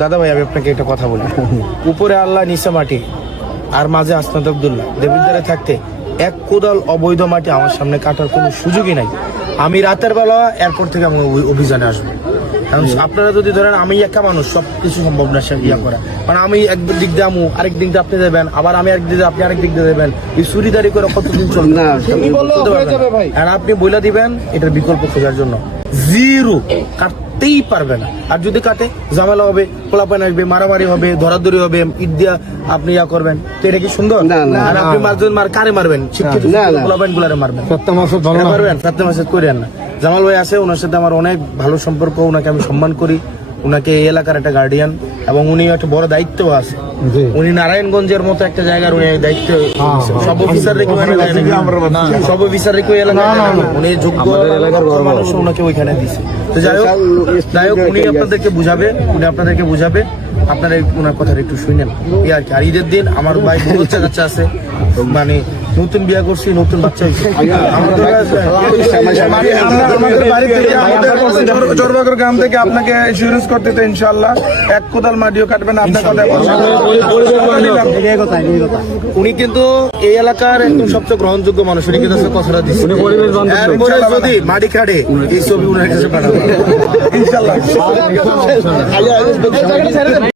দাদা ভাই আমি আপনাকে একটা কথা বলি, উপরে আল্লাহ নিচে মাটি আর মাঝে আসনাদ আব্দুল্লাহ দেবিদ্বারে থাকতে এক কোদাল অবৈধ মাটি আমার সামনে কাটার কোনো সুযোগই নাই। আমি রাতের বেলা এয়ারপোর্ট থেকে আমি অভিযানে আসবো। কারণ আপনারা যদি ধরেন আমি একা মানুষ, সবকিছু সম্ভব না সে ইয়া করা, মানে আমি এক দিক দিয়ে আমু, আরেক দিক দিয়ে আপনি দেবেন, আবার আমি এক দিক দিয়ে আপনি আরেক দিক দিয়ে দেবেন, এই চুরিদারি করে কতদিন চলবে না। আর আপনি বইলা দিবেন এটার বিকল্প খোঁজার জন্য, জিরো কাটতেই পারবে না। আর যদি কাটে ঝামেলা হবে, পোলাপান আসবে, মারামারি হবে, ধরাধরি হবে, ঈদ দিয়া আপনি ইয়া করবেন, তো এটা কি সুন্দর? আর আপনি কারে মারবেন? শিক্ষিত পোলাপান গুলারে মারবেন, পারবেন? সত্য মাসে করেন না। জামাল ভাই আছে, ওনার সাথে আমার অনেক ভালো সম্পর্ক, ওনাকে আমি সম্মান করি, ওনাকে এই এলাকার একটা গার্ডিয়ান এবং উনি একটা বড় দায়িত্ব আছে। উনি নারায়ণগঞ্জের মতো একটা জায়গার উনি দায়িত্ব, সব অফিসার রেখে সব অফিসার রেখে উনি যোগ্য মানুষ, ওনাকে ওইখানে দিছে। তো যাই হোক উনি আপনাদেরকে বুঝাবে, আপনারা ওনার কথাটা একটু শুনেন এই আর কি। আর ঈদের দিন আমার ভাই বাচ্চা কাচ্চা আছে, মানে নতুন বিয়ে করছি, নতুন বাচ্চা হয়েছে। জোরবাগর গ্রাম থেকে আপনাকে ইন্স্যুরেন্স করতে তো ইনশাল্লাহ এক কোদাল মাটিও কাটবেন আপনার কথা। উনি কিন্তু এই এলাকার একদম সবচেয়ে গ্রহণযোগ্য মানুষ, উনি কিন্তু কথাটা দিচ্ছে। যদি মাটি কাটে এই ছবি উনার কাছে পাঠাবো ইনশাল্লাহ।